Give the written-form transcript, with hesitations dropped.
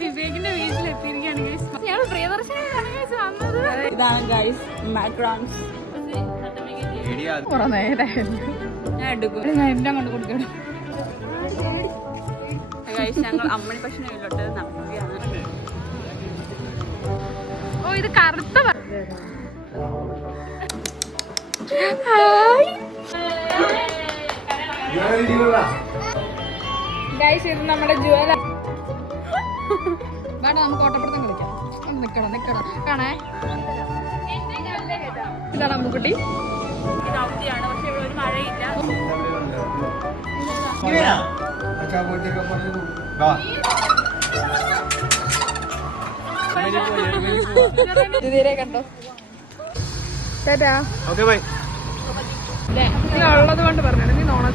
വിവേകിന്റെ വീട്ടിലെത്തിയിരിക്കുകയാണ് ഞങ്ങൾ പ്രിയദർശനാണ് വന്നത്. ഇതാണ് ഗൈസ് മാക്രോൺസ്. ഞാൻ എടുക്കും, ഞാൻ എല്ലാം കൊണ്ട് കൊടുക്കണം. ഞങ്ങൾ അമ്മണി ഭക്ഷണത്തിലോട്ട് നടക്കുകയാണ്. ഓ ഇത് കറുത്ത ഗൈസ്, ഇത് നമ്മുടെ ജുവല. വേണ്ട, നമുക്ക് ഓട്ടപ്പെടുത്തം കളിക്കാം. നിക്കണം കാണേ. ഇതാണ് അമ്മുക്കുട്ടി. ഇത് അവധിയാണ്, പക്ഷെ ഇവിടെ ഒരു മഴയില്ല. തീരെ കണ്ടോ ചേട്ടാ? Okay bye. നീ ഉള്ളത് കൊണ്ട് പറഞ്ഞു, നീ നോണ